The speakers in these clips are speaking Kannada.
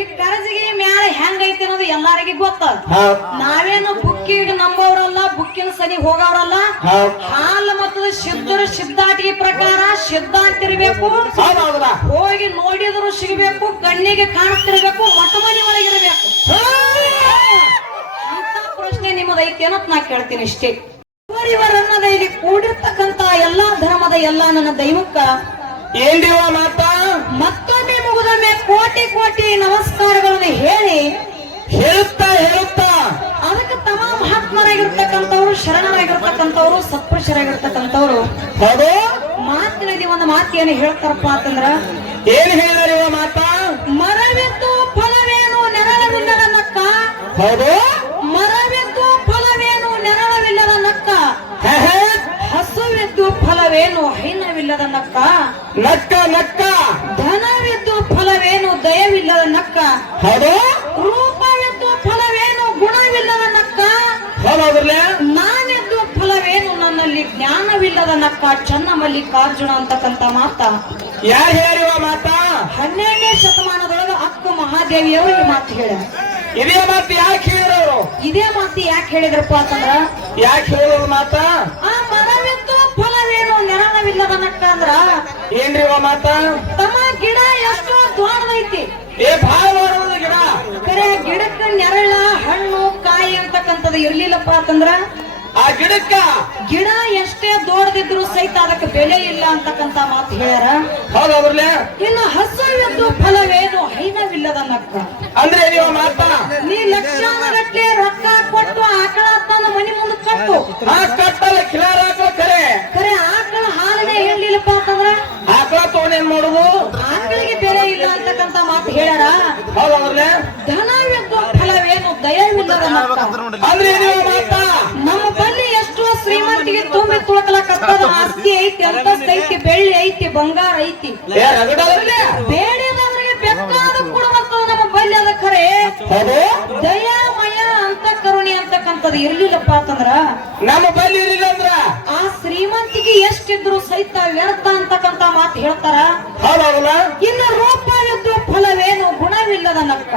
ಈ ಕರಜಿಗೆ ಮ್ಯಾಲ ಹೆಂಗೈತಿ ಅನ್ನೋದು ಎಲ್ಲಾರಿಗೂ ಗೊತ್ತ. ನಾವೇನು ಬುಕ್ಕಿಗೆ ನಂಬೋರಲ್ಲ ಬುಕ್ಕಿನ ಸನಿ ಹೋಗವರಲ್ಲ? ಹಾಲ ಹಾಲು ಮತ್ತು ಸಿದ್ಧರ ಸಿದ್ಧಾಟಿಗೆ ಪ್ರಕಾರ ಹೌದ್ ಹೌದಲ್ಲ ಹೋಗಿ ನೋಡಿದ್ರು ಸಿಗಬೇಕು ಕಣ್ಣಿಗೆ ಕಾಣುತ್ತಿರ್ಬೇಕು ಮೊಟ್ಟ ಮನೆ ಒಳಗಿರ್ಬೇಕು ಅಂತ ಪ್ರಶ್ನೆ ನಿಮ್ಮದೈತಿ ಅನ್ನೋದು ನಾ ಕೇಳ್ತೀನಿ ಇಷ್ಟೇ ಅನ್ನದ ಇಲ್ಲಿ ಕೂಡಿರ್ತಕ್ಕಂತ ಎಲ್ಲಾ ಧರ್ಮದ ಎಲ್ಲಾ ನನ್ನ ದೈವಕ್ಕ ಏನ್ ಮಾತಾ? ಮತ್ತೊಮ್ಮೆ ಮುಗಿದೊಮ್ಮೆ ಕೋಟಿ ಕೋಟಿ ನಮಸ್ಕಾರಗಳನ್ನು ಹೇಳಿ ಹೇಳುತ್ತಾ ಹೇಳುತ್ತಾ ಅದಕ್ಕೆ ತಮ್ಮ ಮಹಾತ್ಮರಾಗಿರ್ತಕ್ಕಂಥವ್ರು ಶರಣರಾಗಿರ್ತಕ್ಕಂಥವ್ರು ಸತ್ಪುರುಷರಾಗಿರ್ತಕ್ಕಂಥವ್ರು. ಹೌದು. ಮಾತಿನಲ್ಲಿ ಒಂದು ಮಾತಿಯನ್ನು ಹೇಳ್ತಾರಪ್ಪ ಅಂತಂದ್ರ ಏನ್ ಹೇಳಿದಾರೆ ಇವ ಮಾತ? ಮರವಿದ್ದು ಫಲವೇನು ನೆರಳವಿಲ್ಲದ ನಕ್ಕ ಹೌದು. ಮರವಿದ್ದು ಫಲವೇನು ನೆರಳವಿಲ್ಲದ ನಕ್ಕ. ಹಸುವಿದ್ದು ಫಲವೇನು ಹೈನವಿಲ್ಲದ ನಕ್ಕ ನಕ್ಕ. ನಕ್ಕ ನಕ್ಕ? ಹೌದು? ರೂಪವಿದ್ದು ಫಲವೇನು ಗುಣವಿಲ್ಲದ ನಕ್ಕ? ಹೌದು ನಾನೆಂದು ನಾನಿದ್ದು ಫಲವೇನು ನನ್ನಲ್ಲಿ ಜ್ಞಾನವಿಲ್ಲದ ನಕ್ಕ? ಚನ್ನ ಮಲ್ಲಿಕಾರ್ಜುನ ಅಂತಕ್ಕಂತ ಮಾತ. ಯಾರು ಹೇಳಿವ ಮಾತಾ? ಹನ್ನೆರಡನೇ ಶತಮಾನದೊಳಗ ಅಕ್ಕ ಮಹಾದೇವಿಯವರು ಈ ಮಾತು ಹೇಳ ಇದೇ ಮಾತು ಯಾಕೆ ಹೇಳಿದ್ರು ಇದೇ ಮಾತು ಯಾಕೆ ಹೇಳಿದ್ರಪ್ಪ ಅಂತಂದ್ರ? ಯಾಕೆ ಹೇಳೋದು ಮಾತ? ಆ ಮರವಿದ್ದು ಫಲವೇನು ನೆರವಿಲ್ಲದ ನಕ್ಕ ಅಂದ್ರ? ಮಾತ ಮಾತಾ? ತಮ್ಮ ಗಿಡ ಎಷ್ಟೋ ಗಿಡ ಕರೆ ಗಿಡಕ್ಕ ನೆರಳ ಹಣ್ಣು ಕಾಯಿ ಅಂತಕ್ಕಂಥದ್ದು ಇರ್ಲಿಲ್ಲಪ್ಪ ಅಂತಂದ್ರ? ಆ ಗಿಡಕ್ಕ ಗಿಡ ಎಷ್ಟೇ ದೊಡ್ಡದಿದ್ರು ಸಹಿತ ಅದಕ್ಕೆ ಬೆಲೆ ಇಲ್ಲ ಅಂತಕ್ಕಂತ ಮಾತು ಹೇಳ್ಯಾರ. ಹೌದು ಇನ್ನ ಹಸುವಿದ್ದು ಫಲವೇನು ಹೈನವಿಲ್ಲದ ನಕ್ಕ ಅಂದ್ರೆ ನೀವು ಮಾತಾ? ನೀ ಲಕ್ಷಾನಗಟ್ಲೆ ರೊಕ್ಕ ಕೊಟ್ಟು ಆಕಳ ತನ್ನ ಮನೆ ಮುಂದೆ ಕಟ್ಟು. ಆ ಕಟ್ಟಲ್ಲ ಕಿಲಾರ ಕರೆ. ಕರೆ ಆಕಳ ಹಾಲನೆ ಹೇಳಿಲ್ಲಪ್ಪ ಅಂತಂದ್ರ? ಆಕಳ ತೋಣೆ ಏನ್ ಮಾಡುದು? ಆಕಳಿಗೆ ಬೆಲೆ ಇಲ್ಲ. ಮಾತು ಹೇಳ್ಯಾರ? ಧನವಿದ್ದು ಫಲವೇನು ದಯವಿಲ್ಲದ ನಮ್ಮ ಬಲ್ಲಿ ಎಷ್ಟೋ ಶ್ರೀಮಂತಿಗೆ ತುಂಬಿ ತುಳಕಲಕತ್ತದ ಆಸ್ತಿ ಐತಿ ಅಂತಸ್ತು ಐತಿ ಬೆಳ್ಳಿ ಐತಿ ಬಂಗಾರ ಐತಿ. ಬೇಡದವರಿಗೆ ಬೇಕಾದ ಕೊಡುವಂತ ನಮ್ಮ ಬಲ್ಲಿ ಅದ ಖರೆ. ದಯಾಮಯ ಅಂತ ಕರುಣೆ ಅಂತಕ್ಕಂಥದ್ದು ಇರ್ಲಿಲ್ಲಪ್ಪ ಅಂತಂದ್ರ ನಮ್ಮ ಬಲ್ಲಿ ಇರಲಿಲ್ಲ ಅಂದ್ರ? ಆ ಶ್ರೀಮಂತಿಗೆ ಎಷ್ಟಿದ್ರು ಸಹಿತ ವ್ಯರ್ಥ ಅಂತಕ್ಕಂತ ಮಾತು ಹೇಳ್ತಾರ? ಹೌದು ಹೌದಲ್ಲ ಇನ್ನು ರೂಪವಿದ್ದು ಫಲವೇನು ಗುಣವಿಲ್ಲದ ನಕ್ಕ.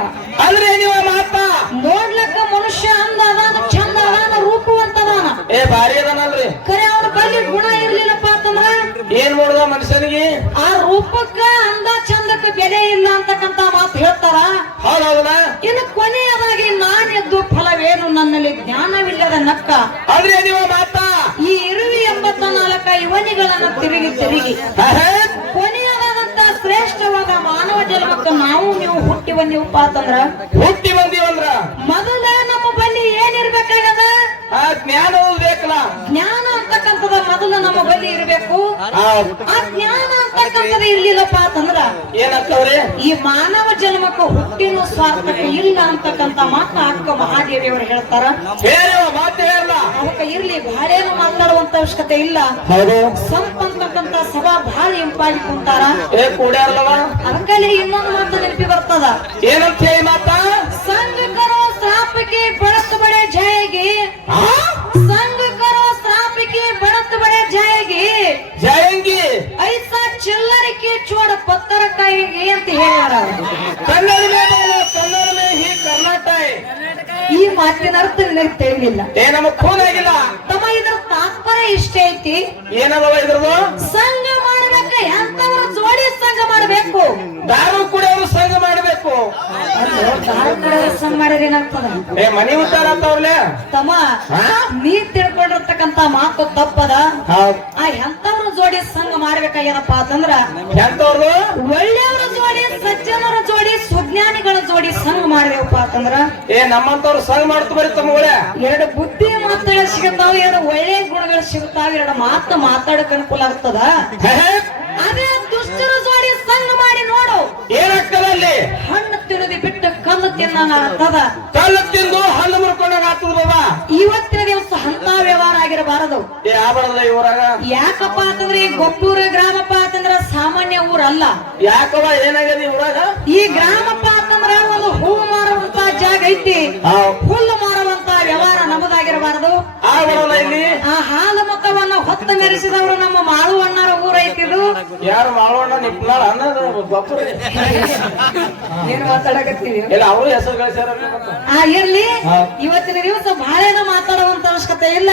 ಅಂದ್ರೆ ನೀವು ಮಾತಾ? ನೋಡ್ಲಕ್ಕ ಮನುಷ್ಯ ಅಂದ ಅದಾನ ಚಂದ ಅದಾನ ರೂಪವಂತದಾನ. ಏ ಭಾರಿ ಅದನಲ್ರಿ. ಖರೆ ಅವ್ರ ಬಲ್ಲಿ ಗುಣ ಇರ್ಲಿಲ್ಲಪ್ಪ ಅಂತಂದ್ರ? ಏನ್ ಮಾಡುದ ಮನುಷ್ಯನಿಗೆ? ಆ ರೂಪಕ್ಕ ನಕ್ಕ ಅಂದ್ರೆ ನೀವು ಮಾತಾ? ಈ ಇರುವಿ ಎಂಬತ್ತ ನಾಲ್ಕ ಯುವನಿಗಳನ್ನ ತಿರುಗಿ ತಿರುಗಿ. ಆಹೇ. ಕೊನೆಯದಾದಂತ ಶ್ರೇಷ್ಠವಾದ ಮಾನವ ಜನ್ಮಕ್ಕೆ ನಾವು ನೀವು ಹುಟ್ಟಿ ಬಂದಿವಪ್ಪ ಅಂತಂದ್ರ? ಹುಟ್ಟಿ ಬಂದೀವಂದ್ರ ಮೊದಲ ನಮ್ಮ ಬಲ್ಲಿ ಏನಿರ್ಬೇಕಾಗದ ಆ ಜ್ಞಾನ ಬೇಕಲ್ಲ. ಜ್ಞಾನ ಅಂತಕ್ಕಂಥದ ಮೊದಲು ನಮ್ಮ ಬಲ್ಲಿ ಇರಬೇಕು. ಆ ಜ್ಞಾನ ಅಂತಕ್ಕಂಥದ್ದು ಇರ್ಲಿಲ್ಲಪ್ಪ ಅಂತಂದ್ರ? ಏನಕ್ಕವ್ರಿ ಈ ಮಾನವ ಜನ್ಮಕ್ಕೆ ಹುಟ್ಟಿನ ಸ್ವಾರ್ಥಕ್ಕೆ ಇಲ್ಲ ಅಂತಕ್ಕಂಥ ಮಾತ ಮಹಾದೇವಿ ಹೇಳ್ತಾರ? ಅವಕ್ಕೆ ಇರ್ಲಿ ಬಹಳೇನು ಮಾತಾಡುವಂತ ಅವಶ್ಯಕತೆ ಇಲ್ಲ. ಸಂತ ಅಂತಕ್ಕಂತ ಸಭಾ ಬಹಳ ಇಂಪಾಗಿ ಕುಂತಾರ. ಅದಕ್ಕಲ್ಲಿ ಇನ್ನೊಂದು ಮಾತು ನೆನಪಿ ಬರ್ತದ. ಏನಂತ ಹೇಳಿ ಮಾತಾ? ಸಂಘ ಕರೋ ಶ್ರಾಪಕ್ಕೆ ಬಡತ್ ಬಡೆ ಜಾಯಗೆ. ಆ? ಸಂಘ ಕರೋ ಶ್ರಾಪಕ್ಕೆ ಬಡತ್ ಬಡೆ ಜಾಯಗೆ. ಜಯಂಗಿ. ಐಸ ಚಿಲ್ಲರಿಕೆ ಚೋಡ ಪತ್ತರ ಕಾಯಿ ಅಂತ ಹೇಳ್ಯಾರ. ಕನ್ನಡ ಮೇ ಹಿ ಕರ್ನಾಟಕ ಈ ಮಾತಿನ ಅರ್ಥ ನಿನಗೆ ತಿಳಿದಿಲ್ಲ. ಏ ನಮಗ್ ಖೂನ್ ಆಗಿಲ್ಲ. ತಮ್ಮ ಇದ್ರ ತಾತ್ಪರ್ಯ ಇಷ್ಟೇ ಐತಿ. ಏನದವ ಇದ್ರದು? ಸಂಘ ಮಾಡ್ಬೇಕ ಎಂತವ್ರ ಜೋಡಿ ಸಂಘ ಮಾಡ್ಬೇಕು? ದಾರು ಕೂಡ ಸಂಘ ಮಾಡಬೇಕು. ಮಾಡಿದ್ರೆ ಏನಾಗ್ತದ ಏ ಮನಿ ಉತ್ತಾರ ಅಂತವ್ರಲೆ ತಮ್ಮ ನೀ ತಿಳ್ಕೊಂಡಿರ್ತಕ್ಕಂತ ಮಾತು ತಪ್ಪದ? ಆ ಎಂತವ್ರ ಜೋಡಿ ಸಂಘ ಮಾಡ್ಬೇಕಾಗ್ಯದಪ್ಪ ಅಂತಂದ್ರ ಎಂತವ್ರು ಒಳ್ಳೆಯವರ ಜೋಡಿ ಸಜ್ಜನರ ಜೋಡಿ ಸುಜ್ಞಾನಿಗಳ ಜೋಡಿ ಸಂಘ ಮಾಡ್ಬೇಕಪ್ಪ ಅಂತಂದ್ರ ಏ ನಮ್ಮಂತವ್ರು ಸಂಘ ಮಾಡ್ತು ಬರೀ ತಮ್ಮಗಳೇ ಎರಡು ಬುದ್ಧಿ ಮಾತುಗಳು ಸಿಗುತ್ತಾವ ಎರಡು ಒಳ್ಳೆ ಗುಣಗಳು ಸಿಗುತ್ತಾವ ಎರಡು ಮಾತು ಮಾತಾಡಕ್ ಅನುಕೂಲ ಆಗ್ತದ? ಅದೇ ದುಷ್ಟರ ಜೋಡಿ ಸಂಘ ಮಾಡಿ ನೋಡು. ಏನಾಗ್ತದ ಅಲ್ಲಿ ಹಣ್ಣು ತಿಳಿದು ಬಿಟ್ಟು ಕಲ್ಲು ತಿನ್ನ ಆಗ್ತದ ಕಲ್ಲು ತಿಂದು ಹಣ್ಣು ಮುರ್ಕೊಂಡಾಗ ಆಗ್ತದ ಬಾಬಾ? ಇವತ್ತಿನ ದಿವಸ ಹಂತ ವ್ಯವಹಾರ ಆಗಿರಬಾರದು. ಏ ಯಾಕಪ್ಪ ಅಂತಂದ್ರೆ ಈ ಗೊಬ್ಬೂರ ಗ್ರಾಮಪ್ಪ ಅಂತಂದ್ರ ಸಾಮಾನ್ಯ ಊರಲ್ಲ. ಯಾಕವ ಏನಾಗ್ಯದ ಈ ಊರಾಗ? ಈ ಗ್ರಾಮಪ್ಪ ಅಂತಂದ್ರ ಒಂದು ಹೂ ಮಾರುವಂತ ಜಾಗ ಐತಿ. ಹುಲ್ಲು ಮಾರುವಂತ ವ್ಯವಹಾರ ನಮ್ಮದಾಗಿರಬಾರದು. ಆ ಹಾಲು ಮುಖವನ್ನ ಹೊತ್ತ ಮೆರೆಸಿದವರು ನಮ್ಮ ಮಾಳು ಊರ ಐತಿದು. ಯಾರು ಮಾಳುವಣ್ಣ ನಿಪ್ನಾಳ ಅನ್ನೋದು ಗೊಬ್ಬರ ಏನ್ ಮಾತಾಡಕತ್ತೀವಿ ಇಲ್ಲ ಅವರು ಹೆಸರು ಗಳಿಸ್ಯಾರ ಆ ಇರ್ಲಿ. ಇವತ್ತಿನ ದಿವಸ ಬಹಳ ಮಾತಾಡುವಂತ ಅವಶ್ಯಕತೆ ಇಲ್ಲ.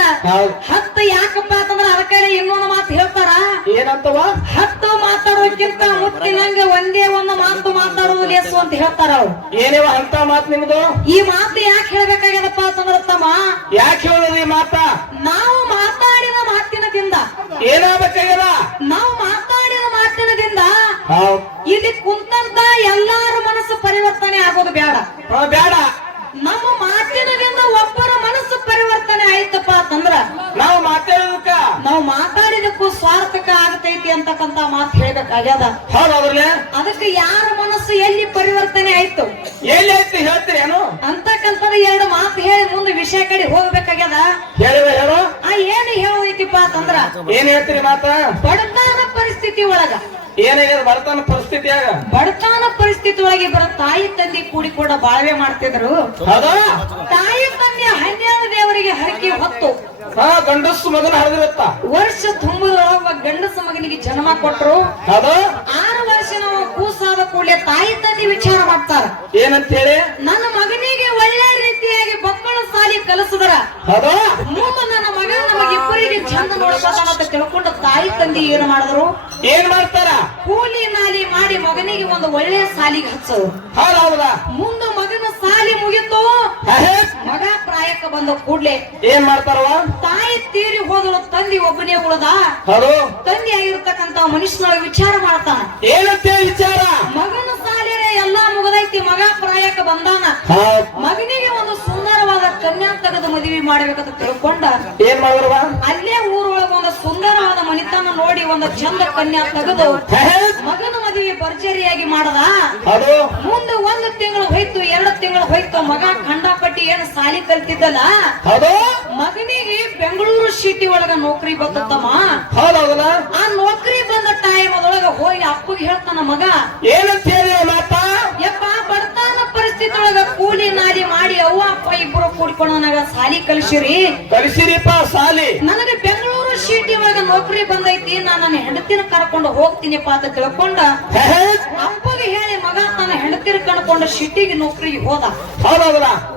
ಹತ್ತು ಯಾಕಪ್ಪ ಅಂತಂದ್ರೆ ಅದಕ್ಕೆ ಇನ್ನೊಂದು ಮಾತು ಹೇಳ್ತಾರ? ಏನಂತವ? ಹತ್ತು ಮಾತಾಡೋಕ್ಕಿಂತ ಮುತ್ತಿನಂಗ ಒಂದೇ ಒಂದು ಮಾತು ಮಾತಾಡುವುದು ಲೇಸು ಅಂತ ಹೇಳ್ತಾರ ಅವ್ರು. ಏನೇವ ಅಂತ ಮಾತು ನಿಮ್ದು? ಈ ಮಾತು ಯಾಕೆ ಹೇಳ್ಬೇಕಾಗ್ಯದಪ್ಪ ಅಂತಂದ್ರ ತಮ್ಮ ಯಾಕೆ ಹೇಳಿದ್ರಿ ಮಾತ? ನಾವು ಮಾತಾಡಿದ ಮಾತಿನದಿಂದ. ಏನಾಗಬೇಕಾಗ್ಯದ? ನಾವು ಮಾತಾಡಿದ ಮಾತಿನದಿಂದ ಇಲ್ಲಿ ಕುಂತಂತ ಎಲ್ಲಾರ ಮನಸ್ಸು ಪರಿವರ್ತನೆ ಆಗೋದು ಬೇಡ. ಬೇಡ. ನಮ್ಮ ಮಾತಿನದಿಂದ ಒಬ್ಬರ ಮನಸ್ಸು ಪರಿವರ್ತನೆ ಆಯ್ತಪ್ಪ ಅಂತಂದ್ರ ನಾವು ಮಾತಾಡೋದಕ್ಕ? ನಾವು ಮಾತಾಡಿದಕ್ಕೂ ಸ್ವಾರ್ಥಕ ಆಗತೈತಿ ಅಂತಕ್ಕಂತ ಮಾತು ಹೇಳ್ಬೇಕಾಗ್ಯದ. ಅದಕ್ಕೆ ಯಾರ ಮನಸ್ಸು ಎಲ್ಲಿ ಪರಿವರ್ತನೆ ಆಯ್ತು? ಎಲ್ಲಿ ಆಯ್ತು ಹೇಳ್ತೀರಿ ಏನು ಅಂತಕ್ಕಂಥದ್ದು ಎರಡು ಮಾತು ಹೇಳಿ ಮುಂದೆ ವಿಷಯ ಕಡೆ ಹೋಗ್ಬೇಕಾಗ್ಯದ? ಹೇಳಿವ ಹೇಳು. ಆ ಏನು ಹೇಳೋದೈತಿಪ್ಪ ಅಂತಂದ್ರ? ಏನ್ ಹೇಳ್ತೀರಿ ಮಾತ? ಬಡತನ ಪರಿಸ್ಥಿತಿ ಒಳಗ. ಏನಾಗ್ಯದ ಬಡತನ ಪರಿಸ್ಥಿತಿಯಾಗ? ಬಡತನ ಪರಿಸ್ಥಿತಿ ಒಳಗೆ ಇಬ್ಬರ ತಾಯಿ ತಂದೆ ಕೂಡಿ ಕೂಡ ಬಾಳ್ವೆ ಮಾಡ್ತಿದ್ರು. ಹೌದಾ? ತಾಯಿ ತಂದೆ ಹನ್ನೆರಡು ದೇವರಿಗೆ ಹರಕೆ ಹೊತ್ತು. ಹಾ ಗಂಡಸ್ಸು ಮಗನ ಹರಿದಿರುತ್ತ. ವರ್ಷ ತುಂಬದೊಳಗ ಗಂಡಸ ಮಗನಿಗೆ ಜನ್ಮ ಕೊಟ್ರು. ನಾವು ಕೂಸಾದ ಕೂಡಲೇ ತಾಯಿ ತಂದೆ ವಿಚಾರ ಮಾಡ್ತಾರ. ಏನಂತ ಹೇಳಿ ನನ್ನ ಮಗನಿಗೆ ಒಳ್ಳೆ ರೀತಿಯಾಗಿ ಮಕ್ಕಳ ಸಾಲಿ ಕಲಿಸಿದ್ರ. ಮುಂದೆ ನನ್ನ ಮಗ ನಮಗಿಬ್ಬರಿಗೆ ಚಂದ ನೋಡ್ಕೊತಾನ ಅಂತ ತಿಳ್ಕೊಂಡು ತಾಯಿ ತಂದೆ ಏನ್ ಮಾಡಿದ್ರು? ಏನ್ ಮಾಡ್ತಾರ? ಕೂಲಿ ನಾಲಿ ಮಾಡಿ ಮಗನಿಗೆ ಒಂದು ಒಳ್ಳೆ ಸಾಲಿಗೆ ಹಚ್ಚೋದು ಹೌದಾ ಮುಂದೆ ಮಗನ ಸಾಲಿ ಮುಗಿತು. ಮಗ ಪ್ರಾಯಕ್ಕೆ ಬಂದ ಕೂಡ್ಲೆ ಏನ್ ಮಾಡ್ತಾರವ ತಾಯಿ ತೀರಿ ಹೋದಳು ತಂದಿ ಒಬ್ಬನೇ ಉಳದ. ತಂದಿ ತಂದೆ ಆಗಿರ್ತಕ್ಕಂತ ಮನುಷ್ಯನೊಳಗೆ ವಿಚಾರ ಮಾಡ್ತಾನ. ಏನಂತೆ ವಿಚಾರ? ಮಗನ ಸಾಲಿರೆ ಎಲ್ಲಾ ಮುಗದೈತಿ ಮಗ ಪ್ರಾಯಕ್ಕ ಬಂದಾನ. ಮಗನಿಗೆ ಒಂದು ಸುಂದರವಾದ ಕನ್ಯಾ ತಗದ ಮದುವೆ ಮಾಡ್ಬೇಕಂತ ತಿಳ್ಕೊಂಡ. ಏನ್ ಮಾಡಿದ್ರವ ಅಲ್ಲೇ ಊರೊಳಗ ಒಂದು ಮನಿತನ ನೋಡಿ ಒಂದು ಚಂದ ಕನ್ಯಾ ತೆಗೆದು ಮಗನ ಮದುವೆ ಭರ್ಜರಿಯಾಗಿ ಮಾಡದ? ಮುಂದೆ ಒಂದು ತಿಂಗಳು ಹೋಯ್ತು ಎರಡು ತಿಂಗಳು ಹೋಯ್ತು ಮಗ ಖಂಡಾಪಟ್ಟಿ ಏನು ಸಾಲಿ ಕಲ್ತಿದ್ದಲ್ಲ? ಮಗನಿಗೆ ಬೆಂಗಳೂರು ಸಿಟಿ ಒಳಗ ನೌಕರಿ ಬಂದತ್ತಮ್ಮ ಆ ನೌಕರಿ ಬಂದ ಟೈಮ್ ಅದೊಳಗ ಹೋಗಿ ಅಪ್ಪಗೆ ಹೇಳ್ತಾನ ಮಗ ಏನಂತ ಹೇಳಿ ಯಪ್ಪ ಬಡತನ ಪರಿಸ್ಥಿತಿ ಒಳಗ ಕೂಲಿ ನಾಲಿ ಮಾಡಿ ಅವ್ವ ಅಪ್ಪ ಇಬ್ರು ಕೂಡ್ಕೊಂಡು ನನಗ ಸಾಲಿ ಕಲಿಸಿರಿ. ಕಲಿಸಿರಿಪ್ಪ ಸಾಲಿ. ನನಗೆ ಬೆಂಗಳೂರು ಸಿಟಿ ಒಳಗ ನೌಕರಿ ಬಂದೈತಿ ನಾನು ನನ್ನ ಹೆಂಡತಿನ ಕರ್ಕೊಂಡು ಹೋಗ್ತೀನಿಪ್ಪ ಅಂತ ತಿಳ್ಕೊಂಡ ಅಪ್ಪಗೆ ಹೇಳಿ ಮಗ ನನ್ನ ಹೆಂಡತಿನ ಕರ್ಕೊಂಡು ಸಿಟಿಗೆ ನೌಕರಿಗೆ ಹೋದ.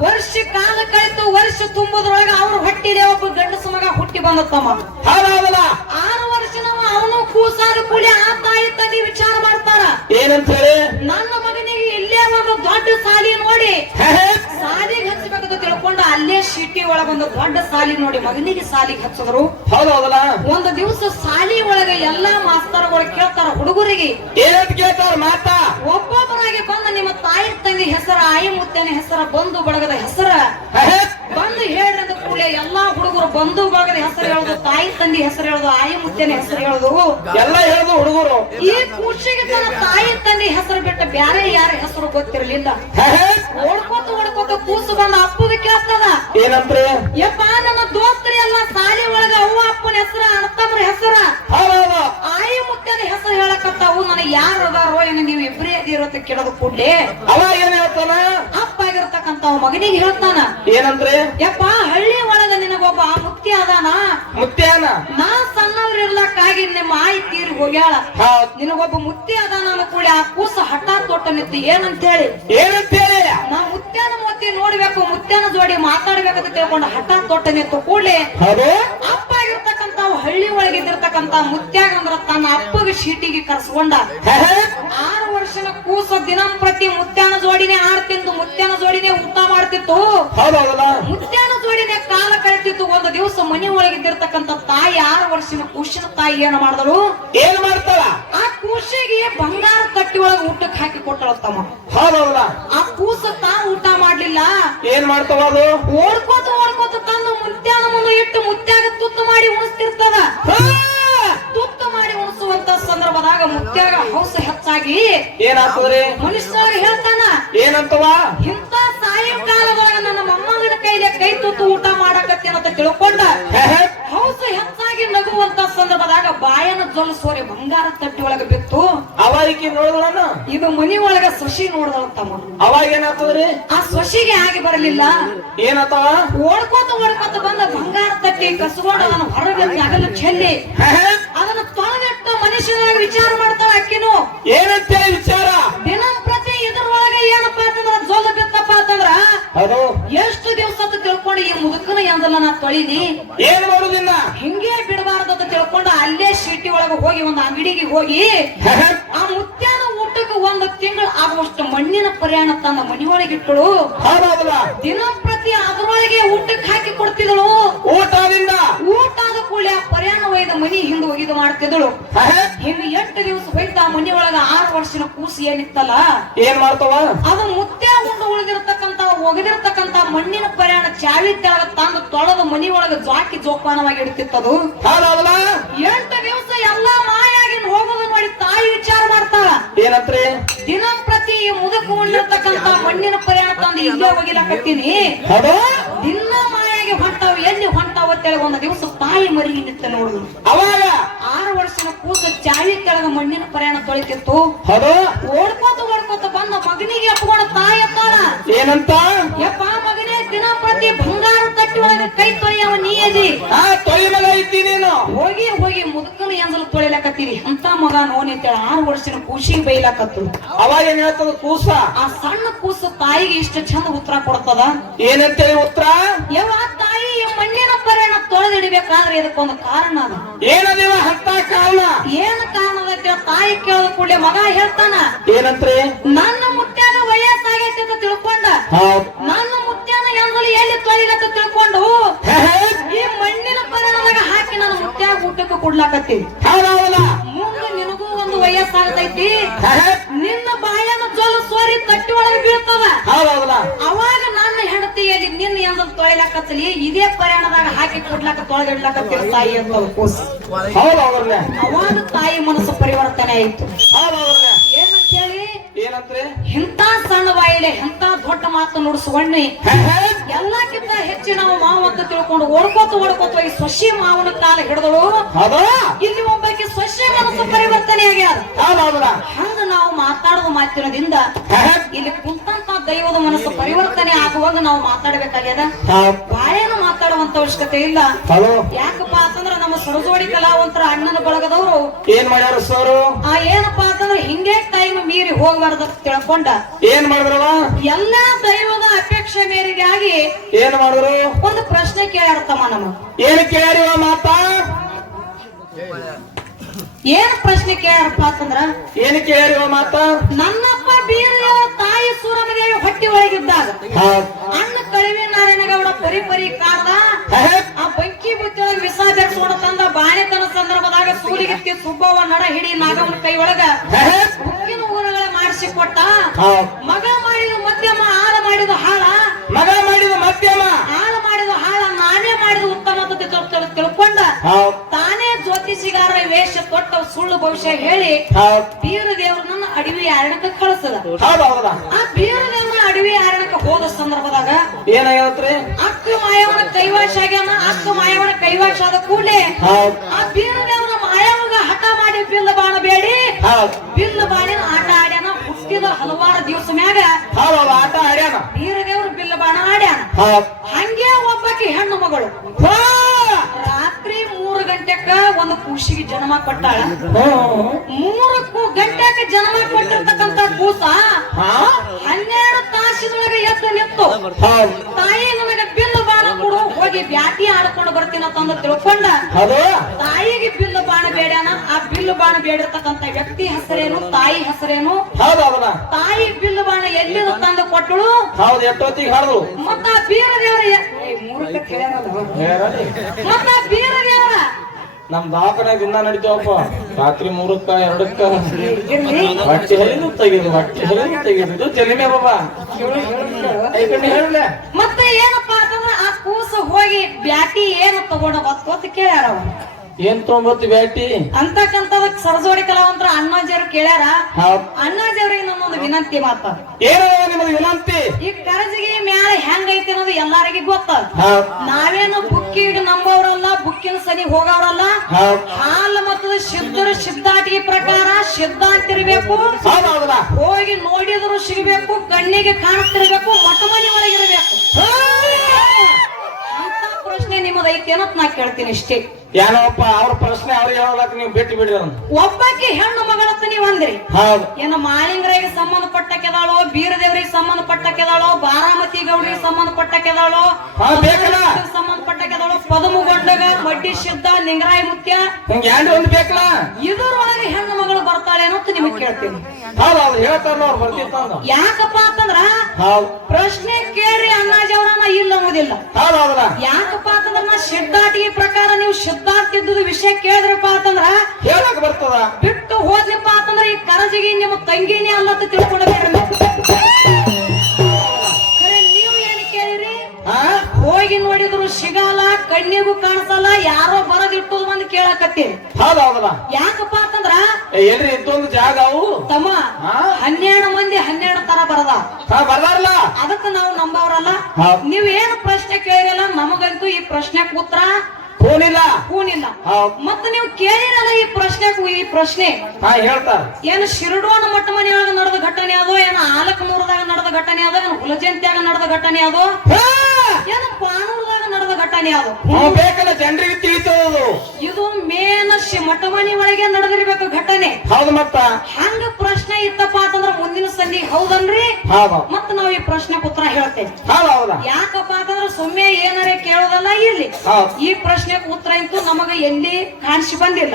ವರ್ಷ ಕಾಲ ಕಳೆತು ವರ್ಷ ತುಂಬುದ್ರೊಳಗ ಅವ್ರು ಹೊಟ್ಟಿದೆ ಒಬ್ಬ ಗಂಡ ಮಗ ಹುಟ್ಟಿ ಬಂದತ್ತಮ್ಮ. ಆರು ವರ್ಷ ನಾವು ಅವನು ಕೂಸಾರು ಕೂಲಿ ಆ ತಾಯಿ ತಂದೆ ವಿಚಾರ ಮಾಡ್ತಾರ. ಏನಂತ ಹೇಳಿ? ನನ್ನ ಮಗನಿಗೆ ಇಲ್ಲೇ ಒಂದು ದೊಡ್ಡ ಸಾಲಿ ನೋಡಿ. ಸಾಲಿಗೆ ಹಚ್ಚಬೇಕಂತ ತಿಳ್ಕೊಂಡು ಅಲ್ಲೇ ಸಿಟಿ ಒಳಗ ಒಂದು ದೊಡ್ಡ ಸಾಲಿ ನೋಡಿ ಮಗನಿಗೆ ಸಾಲಿಗೆ ಹಚ್ಚಿದ್ರು ಒಂದು ದಿವಸ ಸಾಲಿ ಒಳಗ ಎಲ್ಲಾ ಮಾಸ್ತರ್ಗಳು ಕೇಳ್ತಾರ ಹುಡುಗರಿಗೆ. ಏನಂತ ಕೇಳ್ತಾರ ಮಾತ? ಒಬ್ಬೊಬ್ಬರಾಗಿ ಬಂದ ನಿಮ್ಮ ತಾಯಿ ತಂದಿ ಹೆಸರ ಆಯಿ ಮುತ್ತೇನೆ ಹೆಸರ ಬಂಧು ಬಳಗದ ಹೆಸರ. ಬಂದು ಹೇಳಿದ ಕೂಡಲೇ ಎಲ್ಲಾ ಹುಡುಗರು ಬಂಧು ಬಳಗದ ಹೆಸರು ಹೇಳುದು ತಾಯಿ ತಂದೆ ಹೆಸರು ಹೇಳುದು ಆಯಿ ಮುತ್ತಿನ ಹೆಸರು ಹೇಳುದು. ಎಲ್ಲ ಹೇಳುದು ಹುಡುಗರು. ಈ ಖುಷಿಗೆ ತನ್ನ ತಾಯಿ ತಂದೆ ಹೆಸರು ಬಿಟ್ಟ ಬ್ಯಾರೆ ಯಾರ ಹೆಸರು ಗೊತ್ತಿರಲಿಲ್ಲ. ಓಡ್ಕೋತ ಓಡ್ಕೋತ ಕೂಸು ಬಂದ ಅಪ್ಪಗೆ ಕೇಳ್ತದ. ಏನಂದ್ರೆ ಯಪ್ಪ ನಮ್ಮ ದೋಸ್ತರಿ ಎಲ್ಲ ಸಾಲಿ ಒಳಗ ಅವ್ವ ಅಪ್ಪನ ಹೆಸರ ಅಣ್ಣತಮ್ಮರ ಹೆಸರ. ಆಯಿ ಮುತ್ತಿನ ಹೆಸರು ಹೇಳಕತ್ತಾವು ನನಗೆ ಯಾರು ಅದಾರೋ ಏನು ನೀವು ಇಬ್ಬರೇ ಅದಿರೋತ ಕೇಳೋದು ಕೂಡ್ಲೆ ಅವ ಏನ್ ಹೇಳ್ತಾನ? ಅಪ್ಪ ಆಗಿರ್ತಕ್ಕಂತ ಮಗನಿಗೆ ಹೇಳ್ತಾನ. ಏನಂತ್ರಿ? ಯಪ್ಪ ಹಳ್ಳಿ ಒಳಗ ನಿನಗೊಬ್ಬ ಮುತ್ತಿ ಅದಾನ? ಮುತ್ಯಾನ ನಾ ಸಣ್ಣವ್ರಿರ್ಲಕ್ಕಾಗಿ ನಿಮ್ಮ ಆಯಿ ತೀರ್ ಹೋಗ್ಯಾಳ. ಹೌದ್ ನಿನಗೊಬ್ಬ ಮುತ್ತಿ ಅದಾನ ಅಂದ ಕೂಡಲೇ ಆ ಕೂಸ ಹಠ ತೊಟ್ಟ ನಿಂತು ಏನಂತ ಹೇಳಿ ಏನಂತ ಹೇಳಿ ನಾ ಮುತ್ಯಾನ ಮೋತಿ ನೋಡ್ಬೇಕು ಮುತ್ಯಾನ ಜೋಡಿ ಮಾತಾಡ್ಬೇಕಂತ ತಿಳ್ಕೊಂಡು ಹಠ ತೊಟ್ಟ ನಿಂತು ಕೂಡಲೇ. ಹೌದು. ಅಪ್ಪ ಆಗಿರ್ತಕ್ಕಂತ ಹಳ್ಳಿ ಒಳಗಿದ್ದಿರ್ತಕ್ಕಂತ ಮುತ್ಯಾಗ ಅಂದ್ರ ತನ್ನ ಅಪ್ಪಗೆ ಶೀಟಿಗೆ ಕರ್ಸ್ಕೊಂಡ. ಆರು ವರ್ಷನ ಕೂಸ ದಿನಂಪ್ರತಿ ಮುತ್ಯಾನ ಜೋಡಿನೇ ಆಡ್ತಿದ್ದು ಮುತ್ಯಾನ ಜೋಡಿನೇ ಊಟ ಮಾಡ್ತಿತ್ತು. ಮುತ್ಯಾನ ಜೋಡಿನೇ ಕಾಲ ಕಳಿತಿತ್ತು ಒಂದು ದಿವಸ ಮನೆ ಒಳಗಿದ್ದಿರ್ತಕ್ಕಂತ ತಾಯಿ ಆರು ವರ್ಷದ ಕೂಸಿನ ತಾಯಿ ಏನ್ ಮಾಡಿದಳು? ಏನ್ ಮಾಡ್ತಾಳ? ಆ ಕೂಸಿಗೆ ಬಂಗಾರ ತಟ್ಟಿ ಒಳಗೆ ಊಟಕ್ಕೆ ಹಾಕಿ ಕೊಟ್ಟಳತ್ತಮ್ಮ ತಮ್ಮ. ಹೌದಲ್ಲ ಆ ಕೂಸ ತಾ ಊಟ ಮಾಡ್ಲಿಲ್ಲ. ಏನ್ ಮಾಡ್ತಾವ ಅದು? ಓಡ್ಕೋತ ಓಡ್ಕೋತ ತಂದು ಮುತ್ಯಾನ ಮುಂದೆ ಇಟ್ಟು ಮುತ್ಯಾಗ ತುತ್ತು ಮಾಡಿ ಉಣಿಸ್ತಿರ್ತದ. ತುತ್ತು ಮಾಡಿ ಉಣಿಸುವಂತ ಸಂದರ್ಭದಾಗ ಮುತ್ಯಾಗ ಹೌಸ ಹೆಚ್ಚಾಗಿ ಏನಾಗ್ತದ್ರಿ ಮನುಷ್ಯನಾಗ ಹೇಳ್ತಾನ ಏನಂತವ ಇಂಥ ಸಾಯಂಕಾಲದೊಳಗ ನನ್ನ ಮೊಮ್ಮಗನ ಕೈಲೆ ಕೈ ತುತ್ತು ಊಟ ಮಾಡಕತ್ತೇನ ಅಂತ ತಿಳ್ಕೊಂಡ ಹೇ, ಹೇ, ಹೌಸ ಹೆಚ್ಚಾಗಿ ನಗುವಂತ ಸಂದರ್ಭದಾಗ ಬಾಯನ ಜೊಲ್ ಸೋರಿ ಬಂಗಾರ ತಟ್ಟಿ ಒಳಗ ಬಿತ್ತು ಅವ ಈಕಿ ನೋಡಿದ್ರನ ಇದು ಮನಿ ಒಳಗ ಅವಾಗ ಏನಾಗ್ತದ್ರಿ? ಆ ಸೊಸಿಗೆ ಆಗಿ ಬರಲಿಲ್ಲ. ಏನಂತವ ಓಡ್ಕೋತ ಓಡ್ಕೋತ ಬಂದ ಬಂಗಾರ ತಟ್ಟಿ ಕಸ್ಕೊಂಡು ಅದನ್ನ ಹೊರಗೆ ಅಗಲು ಚೆಲ್ಲಿ ಅದನ್ನ ತೊಳೆದಿಟ್ಟು ಮನುಷ್ಯನಾಗಿ ವಿಚಾರ ಮಾಡ್ತಾಳ ಅಕ್ಕಿನು. ಏನಂತೇಳಿ ವಿಚಾರ? ದಿನಂಪ್ರತಿ ಇದರೊಳಗೆ ಏನಪ್ಪಾ ಅಂತಂದ್ರ ಜೋಲ ಬಿತ್ತಪ್ಪ ಅಂತಂದ್ರ ಎಷ್ಟು ದಿವಸ ಅಂತ ತಿಳ್ಕೊಂಡು ಈ ಮುದುಕನ ಎಂದಲ್ಲ ನಾ ತೊಳಿನಿ. ಏನ್ ಮಾಡುದಿನ್ನ ಹಿಂಗೆ ಬಿಡಬಾರ್ದು ಅಂತ ತಿಳ್ಕೊಂಡು ಅಲ್ಲೇ ಸಿಟಿ ಒಳಗೆ ಹೋಗಿ ಒಂದು ಅಂಗಡಿಗೆ ಹೋಗಿ ಆ ಮುತ್ಯಾನ ಊಟಕ್ಕೆ ಒಂದು ತಿಂಗಳು ಆಗುವಷ್ಟು ಮಣ್ಣಿನ ಪರ್ಯಾಣ ತನ್ನ ಮನೆಯೊಳಗೆ ಇಟ್ಟಳು ದಿನಂಪ್ರತಿ ಅದರೊಳಗೆ ಊಟಕ್ಕೆ ಹಾಕಿ ಕೊಡ್ತಿದಳು ಊಟದಿಂದ. ಊಟ ಆದ ಕೂಡಲೇ ಆ ಪ್ರಯಾಣ ಒಯ್ದ ಮನಿ ಹಿಂದೆ ಒಗಿದು ಮಾಡ್ತಿದಳು ಇನ್ನು ಎಂಟು ದಿವಸ ಹೋಯ್ತ ಆ ಮನಿ ಒಳಗ ಆರು ವರ್ಷದ ಕೂಸು ಏನಿತ್ತಲ್ಲ. ಏನ್ ಮಾಡ್ತಾವ? ಅದು ಮುತ್ತೆ ಉಂಡು ಉಳಿದಿರ್ತಕ್ಕಂತ ಒಗದಿರ್ತಕ್ಕಂತ ಮಣ್ಣಿನ ಪರ್ಯಾಣ ಚಾವಿ ತೆಳಗ ತಂದು ತೊಳೆದ ಮನಿ ಒಳಗ ಜಾಕಿ ಜೋಪಾನವಾಗಿ ಇಡ್ತಿತ್ತದು. ಎಂಟು ದಿವಸ ಎಲ್ಲಾ ಮಾಯಾಗಿ ಏನಂತ್ರಿ? ದಿನ ಪ್ರತಿ ಮುದುಕೊಂಡಿರ್ತಕ್ಕಂತ ಮಣ್ಣಿನ ಪರ್ಯಾಯ ತಂದು ಇಲ್ಲೇ ಒಗಿಲಾಕತ್ತೀನಿ. ಹೌದು? ದಿನ ಮಾಯಾಗಿ ಹೊಂಟಾವ ಎಲ್ಲಿ ಹೊಂಟಾವ ಅಂತೇಳಿ ಒಂದು ದಿವಸ ತಾಯಿ ಮರಿ ನಿಂತ ನೋಡುದು. ಅವಾಗ? ಆರು ವರ್ಷದ ಕೂತ ಚಾವಿ ಕೆಳಗ ಮಣ್ಣಿನ ಪ್ರಯಾಣ ತೊಳಿತಿತ್ತು. ಹೌದು? ಓಡ್ಕೋತ ಓಡ್ಕೋತ ಬಂದ ಮಗನಿಗೆ ಅಪ್ಕೊಂಡ ತಾಯಿ ಅಪ್ಪಾಳ ಏನಂತ? ಯಪ್ಪ ಮಗನೇ ದಿನ ಪ್ರತಿ ಬಂಗಾರ ತಟ್ಟಿ ಒಳಗ ಕೈ ತೊಳೆಯವ ನೀ ಅದಿ ಆ ತೊಳಿ ಮಗ ಇದ್ದಿ ನೀನು. ಹೋಗಿ ಹೋಗಿ ಮುದುಕನ ಏನ್ಸಲ ತೊಳಿಲಕತ್ತೀರಿ? ಅಂತ ಮಗ ನೋನಿ ಅಂತೇಳಿ ಆರು ವರ್ಷದ ಕೂಸಿಗೆ ಬೈಲಾಕತ್ತು ಅವಾಗ ಏನ್ ಹೇಳ್ತದ ಕೂಸ? ಆ ಸಣ್ಣ ಕೂಸು ತಾಯಿಗೆ ಇಷ್ಟ ಚಂದ ಉತ್ತರ ಕೊಡ್ತದ? ಏನಂತೇಳಿ ಉತ್ತರ? ಯವ್ವ ತಾಯಿ ಮಣ್ಣಿನ ಪ್ರಯಾಣ ತೊಳೆದಿಡಬೇಕಾದ್ರೆ ಇದಕ್ಕೊಂದು ಕಾರಣ ಅದ. ಏನದಿವ ಹತ್ತ ಕಾರಣ? ಏನ್ ಕಾರಣ? ಅಂತೇಳಿ ತಾಯಿ ಕೇಳಿದ ಕೂಡಲೇ ಮಗ ಹೇಳ್ತಾನ ಏನಂತ್ರಿ? ನನ್ನ ಮುತ್ಯಾನ ವಯಸ್ಸಾಗೈತೆ ಅಂತ ತಿಳ್ಕೊಂಡ. ನನ್ನ ಮುತ್ಯಾನ ಎಂದಲ್ಲಿ ಎಲ್ಲಿ ತೊಳಿಲತ್ತ ತಿಳ್ಕೊಂಡು. ಈ ಮಣ್ಣಿನ ಪದ ಹಾಕಿ ನನ್ನ ಮುತ್ಯಾಗ ಊಟಕ್ಕೆ ಕೊಡ್ಲಾಕತ್ತಿ. ಮುಂದೆ ವಯಸ್ಸಾಗತೈತಿ. ನಿನ್ನ ಬಾಯನ ಜೊಲ ಸೋರಿ ತಟ್ಟಿ ಒಳಗೆ ಬೀಳ್ತದ. ಅವಾಗ ನನ್ನ ಹೆಂಡತಿಯಲ್ಲಿ ನಿನ್ನ ಎಂದಲ್ಲಿ ತೊಳಿಲಾಕತ್ತಲಿ ಇದೇ ಪರಿಣಾಮದಾಗ ಹಾಕಿ ಕೊಡ್ಲಾಕ ತೊಳೆದಿಡ್ಲಾಕತ್ತೀರ ತಾಯಿ ಅಂತ ಅವಾಗ ತಾಯಿ ಮನಸ್ಸು ಪರಿವರ್ತನೆ ಆಯ್ತು. ಏನಂತ ಏನಂತೇಳಿ? ಏನಂತ್ರಿ? ಇಂಥ ಸಣ್ಣ ಬಾಯಿಲೆ ಇಂತ ದೊಡ್ಡ ಮಾತು ಹೇ. ಎಲ್ಲಕ್ಕಿಂತ ಹೆಚ್ಚಿನ ಮಾವ ಅಂತ ತಿಳ್ಕೊಂಡು ಓಡ್ಕೋತ ಓಡ್ಕೋತ ಹೋಗಿ ಸೊಸಿ ಮಾವನ ಕಾಲ ಹಿಡಿದಳು. ಇಲ್ಲಿ ಒಬ್ಬಾಕಿ ಸೊಸಿ ಮನಸ್ಸು ಪರಿವರ್ತನೆ ಆಗ್ಯಾದ. ಹಂಗ ನಾವು ಮಾತಾಡುವ ಮಾತಿನದಿಂದ. ಇಲ್ಲಿ ಕುಂತಂತ ದೈವದ ಮನಸ್ಸು ಪರಿವರ್ತನೆ ಆಗುವಾಗ ನಾವು ಮಾತಾಡಬೇಕಾಗ್ಯದ? ಬಾಯನ್ನು ಬಾಯನ ಮಾತಾಡುವಂತ ಅವಶ್ಯಕತೆ ಇಲ್ಲ. ಯಾಕಪ್ಪ ಅಂತಂದ್ರ ನಮ್ಮ ಸುರಜೋಡಿ ಕಲಾವಂತರ ಅಣ್ಣನ ಬಳಗದವರು ಏನ್ ಮಾಡ್ಯಾರ ಸರ್? ಆ ಏನಪ್ಪಾ ಅಂತಂದ್ರ ಹಿಂಗೆ ಟೈಮ್ ಮೀರಿ ಹೋಗ್ಬಾರ್ದ ಅಂತ ತಿಳ್ಕೊಂಡ. ಏನ್ ಮಾಡಿದ್ರವ? ಎಲ್ಲಾ ದೈವದ ಅಪೇಕ್ಷೆ ಮೇರೆಗೆ ಆಗಿ ಏನ್ ಮಾಡಿದ್ರು? ಒಂದು ಪ್ರಶ್ನೆ ಕೇಳಾಡ್ತಮ್ಮ ನಮ್ಮ ಏನ್ ಕೇಳಿವ ಮಾತಾ? ಏನ್ ಪ್ರಶ್ನೆ ಕೇಳಪ್ಪ ಅಂತಂದ್ರ? ಏನ್ ಕೇಳ್ಯಾರಿವ ಮಾತ? ನನ್ನಪ್ಪ ಬೀರದೇವ ತಾಯಿ ಸೂರಮದೇವಿ ಹೊಟ್ಟಿ ಒಳಗಿದ್ದಾಗ. ಅಣ್ಣ ಕಳಿವೆ ನಾರಾಯಣಗೌಡ ಪರಿ ಪರಿ ಹೇ. ಆ ಬಂಕಿ ಬುತ್ತಿಯೊಳಗೆ ವಿಷ ತಂದ ಬಾಣೆತನ ಸಂದರ್ಭದಾಗ ಸೂಲಿಗಿತ್ತಿ ಸುಬ್ಬವ್ವ ನಡ ಹಿಡಿ ನಾಗವನ ಕೈ ಒಳಗ ಹುಕ್ಕಿನ ಊರುಗಳ ಮಾಡಿಸಿಕೊಟ್ಟ ಉಗುರುಗಳ ಮಾಡಿಸಿ ಕೊಟ್ಟ. ಮಗ ಮಾಡಿದ ಮಧ್ಯಮ ಆಳ ಮಾಡಿದ ಹಾಳ. ಮಗ ಮಾಡಿದ ಮಧ್ಯಮ. ಹಾಳ ಹಾಳ ಮಾಡಿದ ಉತ್ತಮ ತಿಳ್ಕೊಂಡ. ತಾನೇ ಜ್ಯೋತಿಷಿಗಾರ ವೇಷ ಕೊಟ್ಟ ಸುಳ್ಳು ಭವಿಷ್ಯ ಹೇಳಿ. ಬೀರ ದೇವ್ರನ್ನ ಅಡವಿ ಆರಣಕ್ಕೆ ಕಳಿಸದ. ಆ ಬೀರ ದೇವ್ರನ್ನ ಅಡವಿ ಆರಣಕ್ಕೆ ಹೋದ ಸಂದರ್ಭದಾಗ ಏನಾಗತ್ರಿ ಅಕ್ಕ ಮಾಯವನ ಕೈವಾಶ ಆಗ್ಯಾನ ಅಕ್ಕ ಮಾಯವನ ಕೈವಾಶ ಆದ ಕೂಡಲೇ ಆ ಬೀರ ದೇವ್ರ ಮಾಯವಾಗ ಹಠ ಮಾಡಿ ಬಿಲ್ಲ ಬಾಣ ಬೇಡಿ. ಬಿಲ್ಲ ಬಾಣಿನ ಆಟ ಆಡ್ಯಾನ. ಹುಟ್ಟಿದ ಹಲವಾರು ದಿವಸ ಮ್ಯಾಗ ಆಟ ಆಡ್ಯಾನ. ಬೀರ ಬಾಣ ಆಡ್ಯಾನ ಹಂಗೆ ಒಬ್ಬಾಕಿ ಹೆಣ್ಣು ಮಗಳು. ರಾತ್ರಿ ಮೂರು ಗಂಟೆಕ ಒಂದು ಕೂಸಿಗೆ ಜನ್ಮ ಕೊಟ್ಟಾಳ. ಮೂರು ಗಂಟೆಕ ಜನ್ಮ ಕೊಟ್ಟಿರ್ತಕ್ಕಂತ ಕೂಸ? ಹನ್ನೆರಡು ತಾಸಿನೊಳಗೆ ಎದ್ದು ನಿಂತು. ತಾಯಿ ನನಗೆ ಹೋಗಿ ಬ್ಯಾಟಿ ಆಡ್ಕೊಂಡು ಬರ್ತೀನಿ ಅಂತ ತಿಳ್ಕೊಂಡ ತಾಯಿಗೆ ಬಿಲ್ಲು ಬಾಣ ಬೇಡಾನ ಆ ಬಿಲ್ಲು ಬಾಣ ಬೇಡಿರ್ತಕ್ಕಂತ ವ್ಯಕ್ತಿ ಹೆಸರೇನು ತಾಯಿ ಹೆಸರೇನು? ತಾಯಿ ಬಿಲ್ಲು ಬಾಣ ಎಲ್ಲಿ ತಂದು ಕೊಟ್ಟಳು? ಮತ್ತ ಬೀರ ದೇವರ. ಮತ್ತ ಬೀರ ದೇವರ ನಮ್ ಬಾಪನ ದಿನ ನಡಿತೇವಪ್ಪ. ರಾತ್ರಿ ಮೂರಕ್ಕ ಎರಡಕ್ಕ. ಹೊಟ್ಟೆ ಹರಿದು ತೆಗೆದು ಹೊಟ್ಟೆ ಹರಿದು ತೆಗೆದು. ಜಲಿಮೆ ಬಾಬಾ. ಮತ್ತೆ ಏನಪ್ಪಾ ಹೋಗಿ ಬ್ಯಾಟಿ ಏನು ತಗೊಂಡ ಅಂತ ಕೇಳ್ಯಾರ ಅವ್ರು. ಏನ್ ತಗೊಂಡ್ಬರ್ತಿ ಬ್ಯಾಟಿ? ಅಂತಕ್ಕಂಥದಕ್ ಸರಜೋಡಿ ಕಲಾವಂತರ ಅಣ್ಣಾಜಿಯವ್ರು ಕೇಳ್ಯಾರ? ಅಣ್ಣಾಜಿಯವ್ರಿಗೆ ನನ್ನೊಂದು ವಿನಂತಿ ಮಾತ ನಿಮ್ಮದು ವಿನಂತಿ? ಈ ಕರಜಿಗೆ ಮ್ಯಾಲ ಹೆಂಗೈತಿ ಅನ್ನೋದು ಎಲ್ಲಾರಿಗೆ ಗೊತ್ತ. ನಾವೇನು ಬುಕ್ಕಿಗೆ ನಂಬವ್ರಲ್ಲ ಬುಕ್ಕಿನ ಸನಿ ಹೋಗವ್ರಲ್ಲ? ಹಾಲು ಮತ್ತು ಸಿದ್ಧರ ಸಿದ್ಧಾಟಿಗೆ ಪ್ರಕಾರ ಸಿದ್ಧ ಅಂತಿರ್ಬೇಕು ಹೋಗಿ ನೋಡಿದ್ರು ಸಿಗಬೇಕು ಕಣ್ಣಿಗೆ ಕಾಣುತ್ತಿರಬೇಕು ಮಠ ಮನೆ ಒಳಗಿರ್ಬೇಕು ನಿಮ್ಮದೈತಿ ಅನ್ನೋದು ನಾ ಕೇಳ್ತೀನಿ ಇಷ್ಟೇ ಏನೋಪ್ಪ ಅವ್ರ ಪ್ರಶ್ನೆ ಅವ್ರಿಗೆ ಹೇಳೋದಕ್ಕೆ ನೀವು ಬಿಟ್ಟು ಬಿಡ್ರಿ ಅವ್ನು ಒಬ್ಬಾಕಿ ಹೆಣ್ಣು ಮಗಳತ್ತ ನೀವ್ ಅಂದ್ರಿ. ಹೌದು. ಏನ ಮಾಲಿಂಗರಿಗೆ ಸಂಬಂಧಪಟ್ಟ ಕೆದಾಳೋ ಬೀರದೇವರಿಗೆ ಸಂಬಂಧಪಟ್ಟ ಕೆದಾಳೋ ಬಾರಾಮತಿ ಗೌಡ್ರಿಗೆ ಸಂಬಂಧಪಟ್ಟ ಕೆದಾಳೋ? ಸಂಬಂಧಪಟ್ಟ ಕೆದಾಳೋ ಪದಮುಗೊಂಡಗ ಮಡ್ಡಿ ಸಿದ್ಧ ನಿಂಗರಾಯ ಮುಖ್ಯ. ಒಂದು ಬೇಕಲ್ಲ? ಇದರೊಳಗೆ ಹೆಣ್ಣು ಮಗಳು ಬರ್ತಾಳೆ ಅನ್ನೋದು ನಿಮಗೆ ಕೇಳ್ತೀನಿ. ಹೌದು ಅವ್ರು ಹೇಳ್ತಾರಲ್ಲ ಅವ್ರು ಬರ್ತಿತ್ತಂದು ಯಾಕಪ್ಪ ಅಂತಂದ್ರ ಪ್ರಶ್ನೆ ಕೇಳ್ರಿ ಅಣ್ಣಾಜಿ ಅವರನ್ನ ಇಲ್ಲ ಅನ್ನೋದಿಲ್ಲ. ಯಾಕಪ್ಪ ಅಂತಂದ್ರ ನಾ ಸಿದ್ಧಾಟಿಗೆ ಪ್ರಕಾರ ನೀವು ಸಿದ್ಧಾರ್ಥ ಇದ್ದುದು ವಿಷಯ ಕೇಳಿದ್ರಪ್ಪ ಅಂತಂದ್ರ ಹೇಳಕ್ ಬರ್ತದ? ಬಿಟ್ಟು ಹೋದ್ಲಿಪ್ಪ ಅಂತಂದ್ರ ಈ ಕರಜಿಗೆ ನಿಮ್ಮ ತಂಗಿನೇ ಅಲ್ಲತ್ತ ತಿಳ್ಕೊಂಡ್ರಿ ನೀವು. ಏನ್ ಕೇಳಿರಿ? ಹೋಗಿ ನೋಡಿದ್ರು ಸಿಗಲ್ಲ ಕಣ್ಣಿಗೂ ಕಾಣಿಸಲ್ಲ ಯಾರೋ ಬರದಿಟ್ಟು ಬಂದು ಕೇಳಕತ್ತೀರಿ. ಹೌದು ಹೌದಲ್ಲ. ಯಾಕಪ್ಪ ಅಂತಂದ್ರ ಎಲ್ರಿ ಇದ್ದೊಂದು ಜಾಗ ಅವು? ತಮ್ಮ? ಹನ್ನೆರಡು ಮಂದಿ ಹನ್ನೆರಡು ತರ ಬರದ. ಹಾ ಬರ್ದಾರಲ್ಲ ಅದಕ್ಕ ನಾವು ನಂಬವ್ರಲ್ಲ. ನೀವ್ ಏನು ಪ್ರಶ್ನೆ ಕೇಳಿರಲ್ಲ ನಮಗಂತೂ ಈ ಪ್ರಶ್ನೆ ಉತ್ತರ ಕೂನಿಲ್ಲ ಹೂನಿಲ್ಲ. ಹೌದ್ ಮತ್ತ ನೀವು ಕೇಳಿರಲ್ಲ ಈ ಪ್ರಶ್ನೆ ಈ ಪ್ರಶ್ನೆ. ಹೇಳ್ತಾರ ಏನು ಶಿರಡೋಣ ಮಟ್ಟ ಮನೆಯೊಳಗ ನಡೆದ ಘಟನೆ ಅದು ಏನು ಆಲಕನೂರದಾಗ ನಡೆದ ಘಟನೆ ಅದು ಏನು ಹುಲಜಂತ್ಯಾಗ ನಡೆದ ಘಟನೆ ಅದು! ಏನು ಪಾನೂರದಾಗ ಘಟನೆ ಅದು. ಬೇಕಲ್ಲ ಜನರಿಗೆ ತಿಳಿಸೋದು. ಇದು ಮೇನ್ ಮಟಮನಿ ಒಳಗೆ ನಡೆದಿರ್ಬೇಕು ಘಟನೆ. ಹೌದು ಮತ್ತ. ಹಂಗ ಪ್ರಶ್ನೆ ಇತ್ತಪ್ಪ ಅಂತಂದ್ರ ಮುಂದಿನ ಸಂಧಿ ಹೌದನ್ರಿ? ಹೌದು. ಮತ್ತ ನಾವ್ ಈ ಪ್ರಶ್ನೆ ಪುತ್ರ ಹೇಳ್ತೇವೆ. ಯಾಕಪ್ಪ ಅಂತಂದ್ರ ಸುಮ್ಮನೆ ಏನಾರ ಕೇಳೋದಲ್ಲ ಇರ್ಲಿ ಈ ಪ್ರಶ್ನೆ ಉತ್ತರ ಅಂತೂ ನಮಗ ಎಲ್ಲಿ ಕಾಣಿಸಿ ಬಂದಿಲ್ಲ.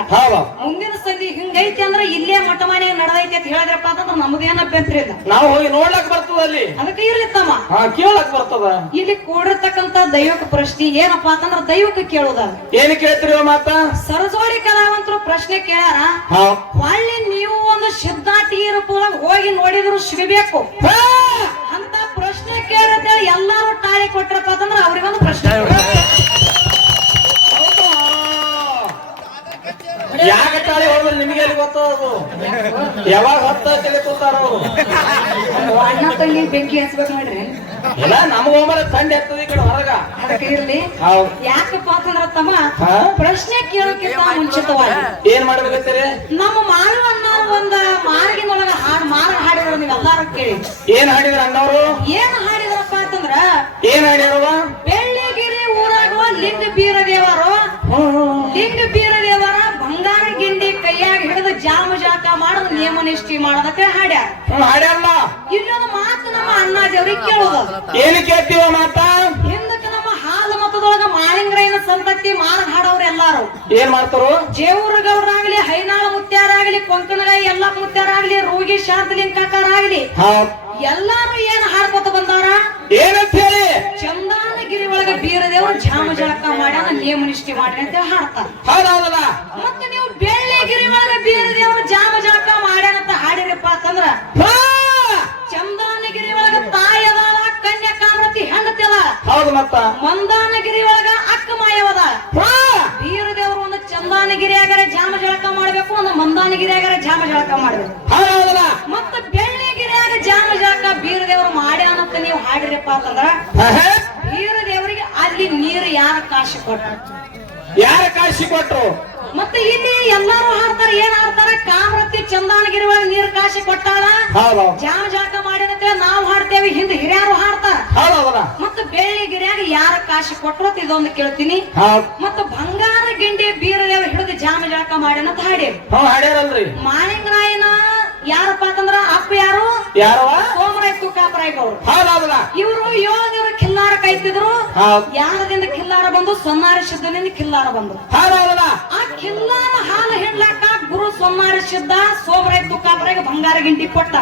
ಮುಂದಿನ ಸಂಧಿ ಹಿಂಗೈತಿ ಅಂದ್ರ ಇಲ್ಲೇ ಮಠ ಮನೆಗೆ ನಡೆದೈತಿ ಅಂತ ಹೇಳಿದ್ರಪ್ಪ ಅಂತಂದ್ರ ನಮ್ದೇನ ಅಭ್ಯಂತರ ಇಲ್ಲ. ನಾವು ಹೋಗಿ ನೋಡ್ಲಕ್ ಬರ್ತದ ಅಲ್ಲಿ? ಅದಕ್ಕೆ ಇರ್ಲಿ ತಮ್ಮ. ಹಾ ಕೇಳಕ್ ಬರ್ತದ? ಇಲ್ಲಿ ಕೂಡಿರ್ತಕ್ಕಂತ ದೈವಕ ಪ್ರಶ್ನೆ ಏನಪ್ಪಾ ಅಂತಂದ್ರ ದೈವಕ್ಕೆ ಕೇಳೋದ. ಏನ್ ಕೇಳ್ತೀರಿ ಮಾತ? ಸರಸ್ವರಿ ಕಲಾವಂತರು ಪ್ರಶ್ನೆ ಕೇಳ್ಯಾರ. ಹಾ. ಹೊಳ್ಳಿ ನೀವು ಒಂದು ಸಿದ್ಧಾಂತಿ ರೂಪದಾಗ ಹೋಗಿ ನೋಡಿದ್ರು ಸಿಗಬೇಕು! ಅಂತ ಪ್ರಶ್ನೆ ಕೇಳತ್ತೆ ಎಲ್ಲಾರು ಟಾಳಿ ಕೊಟ್ರಪ್ಪ ಅಂತಂದ್ರ ಅವ್ರಿಗೊಂದು ಪ್ರಶ್ನೆ ಹೌದು. ಯಾಕ ತಾಳಿ ಹೋದ್ರೆ ನಿಮಗೆ ಎಲ್ಲಿ ಗೊತ್ತದು ಯಾವಾಗ ಹೊತ್ತ ತಲೆ ಕೂತಾರ ಅವ್ರು? ಅಣ್ಣ ತಂಗಿ ಬೆಂಕಿ ಹಚ್ಬೇಕು ನೋಡ್ರಿ. ಇಲ್ಲ ನಮಗ ಒಮ್ಮೆ ತಂಡ ಎತ್ತದ ಈ ಕಡೆ ಹೊರಗ. ಅದಕ್ಕೆ ಇರ್ಲಿ. ಯಾಕಪ್ಪ ಅಂತಂದ್ರ ತಮ್ಮ? ಪ್ರಶ್ನೆ ಕೇಳೋಕ್ಕಿಂತ ಮುಂಚಿತವಾಗಿ. ಏನ್ ಮಾಡ್ಬೇಕತ್ತೀರಿ ನಮ್ಮ ಮಾನವನ್ನ ಒಂದ ಮಾರ್ಗಿನೊಳಗ ಹಾಡ್ ಮಾರ ಹಾಡಿದ್ರು ನೀವು ಎಲ್ಲಾರು ಕೇಳಿ. ಏನ್ ಹಾಡಿದ್ರ ಅಣ್ಣವ್ರು? ಏನ್ ಹಾಡಿದ್ರಪ್ಪ ಅಂತಂದ್ರ ಏನ್ ಹಾಡ್ಯಾರವ ಬೆಳ್ಳಿಗಿರಿ ಊರಾಗುವ ಲಿಂಗ ಬೀರ ದೇವರು ಲಿಂಗ ಬೀರ ದೇವರ ಬಂಗಾರ ಗಿಂಡಿ ಕೈಯಾಗ ಹಿಡಿದು ಜಾಮ ಜಾಕ ಮಾಡೋದು ನಿಯಮ ನಿಷ್ಠಿ ಮಾಡೋದಕ್ಕೆ ಹಾಡ್ಯಾರ. ಹಾಡ್ಯಾರಲ್ಲ. ಇಲ್ಲೊಂದು ಮಾತು ನಮ್ಮ ಅಣ್ಣಾದೇವ್ರಿಗೆ ಕೇಳೋದು ಏನು ಕೇಳ್ತೀವ ಮಾತ? ಹಿಂದಕ್ಕೆ ನಮ್ಮ ಹಾಲು ಮತದೊಳಗ ಮಾಳಿಂಗ್ರೈನ ಸಂತತಿ ಮಾರ ಹಾಡವ್ರ ಎಲ್ಲಾರು. ಏನ್ ಮಾಡ್ತಾರು? ಜೇವೂರ ಗೌಡ್ರಾಗ್ಲಿ ಹೈನಾಳ ಮುತ್ಯಾರಾಗ್ಲಿ ಕೊಂಕಣಗಾಯಿ ಎಲ್ಲ ಮುತ್ಯಾರಾಗ್ಲಿ ರೋಗಿ ಶಾಂತ ಕಾಕಾರಾಗ್ಲಿ ಹೌದ್ ಎಲ್ಲಾರು ಏನ್ ಹಾಡ್ಕೊತ ಬಂದಾರ? ಏನಂತ ಹೇಳಿ? ಚಂದಾನಗಿರಿ ಒಳಗ ಬೀರದೇವ್ರು ಜಾಮ ಜಳಕ ಮಾಡ್ಯಾನ ನೇಮ ನಿಷ್ಠೆ ಮಾಡಿ ಅಂತ ಹಾಡ್ತಾರ. ಹೌದೌದಲ್ಲ. ಮತ್ತೆ ಅಂತಂದ್ರ ಚಂದನಗಿರಿ ಒಳಗ ತಾಯಿ ಅದಾಳ ಕನ್ಯಾ ಕಾಮರತಿ ಹೆಂಡತಿ ಅದ ಹೌದು ಮತ್ತ. ಮಂದಾನಗಿರಿ ಒಳಗ ಅಕ್ಕ ಮಾಯವದ ಹಾ! ಒಂದು ಚಂದಾನಗಿರಿಯಾಗರ ಜಾಮ ಜಳಕ ಮಾಡ್ಬೇಕು ಒಂದು ಮಂದಾನಗಿರಿಯಾಗರ ಜಾಮ ಜಳಕ ಮಾಡ್ಬೇಕು. ಮತ್ತ ಬೆಳ್ಳಿಗಿರಿಯಾಗ ಜಾಮ ಜಳಕ ಬೀರದೇವ್ರು ಮಾಡ್ಯಾನಂತ ನೀವು ಹಾಡಿರಪ್ಪ ಅಂತಂದ್ರ. ಬೀರದೇವರಿಗೆ ಅಲ್ಲಿ ನೀರು ಯಾರ ಕಾಶಿ ಕೊಟ್ರು? ಯಾರ ಕಾಶಿ ಕೊಟ್ರು? ಮತ್ತೆ ಇಲ್ಲಿ ಎಲ್ಲಾರು ಹಾಡ್ತಾರೆ ಏನ್ ಹಾಡ್ತಾರ ಕಾಮರತಿ ಚಂದಾನಗಿರಿ ಒಳಗ ನೀರ್ ಕಾಶಿ ಕೊಟ್ಟಾಳ ಜಾಮ ಜಾಕ ಮಾಡಿದಂತ ನಾವು ಹಾಡ್ತೇವೆ ಹಿಂದೆ ಹಿರಿಯರು ಹಾಡ್ತಾರ. ಮತ್ತು ಬೆಳ್ಳಿ ಗಿರಿಯಾಗ ಯಾರ ಕಾಶಿ ಕೊಟ್ಟರು ಇದೊಂದು ಕೇಳ್ತೀನಿ. ಮತ್ತು ಬಂಗಾರ ಗಿಂಡಿ ಬೀರದೇವ ಹಿಡಿದು ಜಾಮ ಜಾಕ ಮಾಡ್ಯಾನಂತ ಹಾಡಿ ಹ್ಞೂ ಹಾಡ್ಯಾರಲ್ರಿ. ಮಾಳಿಂಗರಾಯನ ಯಾರಪ್ಪ ಅಂತಂದ್ರ ಅಪ್ಪ ಯಾರು? ಯಾರವ? ಸೋಮರಾಯ ತುಕಾಪರಾಯ್ ಹೌದೌದಲ್ಲ ಇವರು ಏಳು ಖಿಲ್ಲಾರ ಕೈತಿದ್ರು ಯಾರದಿಂದ ಖಿಲ್ಲಾರ ಬಂದು ಸೊನ್ನಾರ ಶುದ್ಧನಿಂದ ಖಿಲ್ಲಾರ ಬಂದು. ಹೌದೌದಲ್ಲ. ಆ ಖಿಲ್ಲಾರ ಹಾಲು ಹಿಡ್ಲಾಕ ಗುರು ಸೊನ್ನಾರ ಸಿದ್ಧ ಸೋಮರಾಯ ತುಕಾಪರಾಗ ಬಂಗಾರ ಗಿಂಡಿ ಕೊಟ್ಟ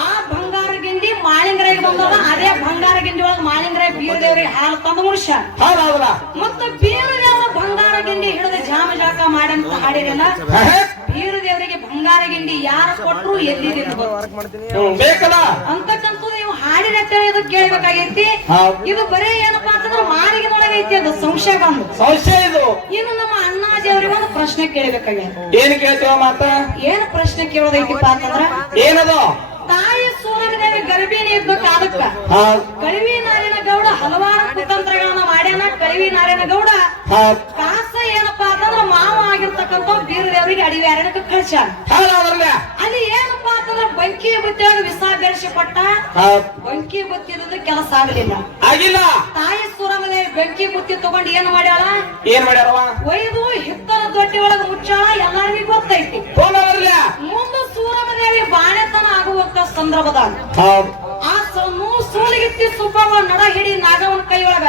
ಆ ಬಂಗಾರ ಗಿಂಡಿ ಮಾಳಿಂಗರಾಯ್ ಬಂದದ ಅದೇ ಬಂಗಾರ ಗಿಂಡಿ ಒಳಗ ಮಾಳಿಂಗರಾಯ್ ಬೀರದೇವ್ರಿಗೆ ಹಾಲು ತಂದು ಮನುಷ್ಯ ಹೌದೌದಲ್ಲ. ಮತ್ತ ಬೀರದೇವ್ರ ಬಂಗಾರ ಗಿಂಡಿ ಹಿಡಿದು ಜಾಮ ಜಾಕ ಮಾಡಂತ ಹಾಡಿರಲ್ಲ ಬೀರು ದೇವರಿಗೆ ಬಂಗಾರ ಗಿಂಡಿ ಯಾರ ಕೊಟ್ರು ಎಲ್ಲಿದೆ ಅಂತಕ್ಕಂತೂ ಬೇಕಲ್ಲ? ಅಂತಕ್ಕಂಥದ್ದು ನೀವು ಹಾಡಿನ ಇದು ಕೇಳ್ಬೇಕಾಗೈತಿ. ಇದು ಬರೇ ಏನಪ್ಪಾ ಅಂತಂದ್ರೆ ಮಾರಿಗೆ ಐತಿ ಅದು ಸಂಶಯ ಬಂದು. ಸಂಶಯ ಇದು. ಇನ್ನು ನಮ್ಮ ಅಣ್ಣಾಜಿ ಅವರಿಗೆ ಒಂದು ಪ್ರಶ್ನೆ ಕೇಳಬೇಕಾಗ್ಯದ ಏನ್ ಕೇಳ್ತೀವ ಮಾತ ಏನ್ ಪ್ರಶ್ನೆ ಕೇಳೋದೈತಿಪ್ಪ ಅಂತಂದ್ರ ಏನದು? ತಾಯಿ ಗರ್ಭಿಣಿ ಕಾಲಕ್ಕ ನಾರಾಯಣ ಗೌಡ ಹಲವಾರು ಕುತಂತ್ರಗಳನ್ನ ಮಾಡ್ಯಾನ. ಕರಿವಿ ನಾರಾಯಣ ಗೌಡ ಕಾಸ ಏನಪ್ಪಾ ಅಂತಂದ್ರ ಮಾವ ಆಗಿರ್ತಕ್ಕಂಥ ಬೀರದೇವರಿಗೆ ಅಡಿವೆ ಅರಣ್ಯಕ್ಕೆ ಕಳ್ಸ ಅಲ್ಲಿ ಏನಪ್ಪಾ ಅಂತಂದ್ರ ಬಂಕಿ ಬುತ್ತಿಯೊಳಗ ಪಟ್ಟ ಬೆಂಕಿ ಹೌದ್. ಕೆಲಸ ಆಗಲಿಲ್ಲ. ಆಗಿಲ್ಲ. ತಾಯಿ ಸುರಮನೆ ಬೆಂಕಿ ಬುತ್ತಿ ತಗೊಂಡು ಏನ್ ಮಾಡ್ಯಾಳ? ಏನ್ ಮಾಡ್ಯಾರವ ಒಯ್ದು ಹಿತ್ತಲ ದೊಡ್ಡಿ ಒಳಗ ಮುಚ್ಚಾಳ ಎಲ್ಲಾರಿಗೂ ಗೊತ್ತೈತಿ. ಮುಂದೆ ಸೂರಮದೇವಿ ಬಾಣೆತನ ಆಗುವಂತ ಸಂದರ್ಭದಾಗ. ಸೂಲಿಗಿತ್ತಿ ಸುಬ್ಬವ್ವ ನಡ ಹಿಡಿ ನಾಗವನ ಕೈಯೊಳಗ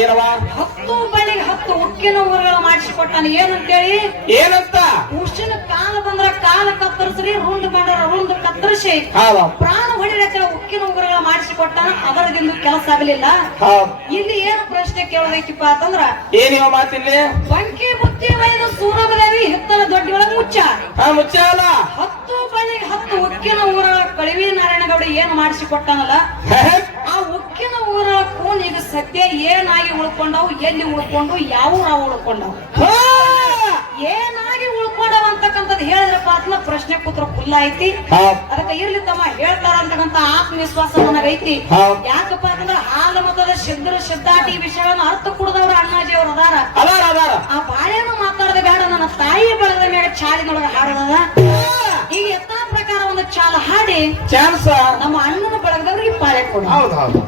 ಏನವ? ಹತ್ತು ಬಳಿಗೆ ಹತ್ತು ಉಕ್ಕಿನ ಊರುಗಳ ಮಾಡಿಸಿಕೊಟ್ಟಾನ. ಏನಂತೇಳಿ? ಏನಂತ? ಉಷ್ಣ ಕಾಲ ಬಂದ್ರ ಕಾಲ ಕತ್ತರಿಸ್ರಿ ರುಂಡ್ ಬಂದ್ರ ರುಂಡ್ ಕತ್ತರಿಸಿ. ಪ್ರಾಣ ಹೊಡಿರತ್ತೆ ಉಕ್ಕಿನ ಉಗುರಗಳ ಮಾಡಿಸಿಕೊಟ್ಟಾನ. ಅದರದಿಂದ ಕೆಲಸ ಆಗಲಿಲ್ಲ. ಇಲ್ಲಿ ಏನು ಪ್ರಶ್ನೆ ಕೇಳಬೇಕಿಪ್ಪ ಅಂತಂದ್ರ ಏನಿವ ಮಾತಿಲ್ಲಿ ಬಂಕಿ ಬುತ್ತಿ ವೈದು ಸೂರಮದೇವಿ ಹಿತ್ತಲ ದೊಡ್ಡಿಯೊಳಗ ಮುಚ್ಚ. ಮುಚ್ಚ ಮುಚ್ಚಾಲ ಹತ್ತು ಬಳಿಗೆ ಹತ್ತು ಉಕ್ಕಿನ ನಾರಾಯಣಗೌಡ ಏನ್ ಮಾಡಿಸಿಕೊಟ್ಟಾನಲ್ಲ ಆ ಉಕ್ಕಿನ ಊರಕ್ಕೂ ಈಗ ಸದ್ಯ ಏನಾಗಿ ಉಳ್ಕೊಂಡವು ಎಲ್ಲಿ ಉಳ್ಕೊಂಡು ಯಾವ ನಾವು ಉಳ್ಕೊಂಡವು? ಏನಾಗಿ ಉಳ್ಕೊಂಡವ ಅಂತಕ್ಕಂಥದ್ದು ಹೇಳಿದ್ರಪ್ಪ ಅಂತ ಪ್ರಶ್ನೆ ಕೂತ್ರ ಫುಲ್ ಐತಿ. ಅದಕ್ಕೆ ಇರ್ಲಿ ತಮ್ಮ ಹೇಳ್ತಾರ ಅಂತಕ್ಕಂಥ ಆತ್ಮವಿಶ್ವಾಸ ನನಗೈತಿ. ಯಾಕಪ್ಪ ಅಂತಂದ್ರೆ ಹಾಲ ಮತದ ಸಿದ್ಧರ ಶುದ್ಧಾಟಿ ವಿಷಯವನ್ನು ಅರ್ಥ ಕುಡದವ್ರ ಅಣ್ಣಾಜಿ ಅವ್ರ ಅದಾರ. ಆ ಬಾಳೆನ ಮಾತಾಡದ ಬೇಡ ನನ್ನ ತಾಯಿ ಬಳಗದ ಮೇಲೆ ಚಾಲಿನೊಳಗೆ ಹಾಡದ ಈಗ ಯಥಾ ಪ್ರಕಾರ ಒಂದು ಚಾಲ ಹಾಡಿ. ಚಾನ್ಸ್ ನಮ್ಮ ಅಣ್ಣನ ಬಳಗದವ್ರಿಗೆ ಪಾಳೆ ಕೊಡು. ಹೌದು ಹೌದು.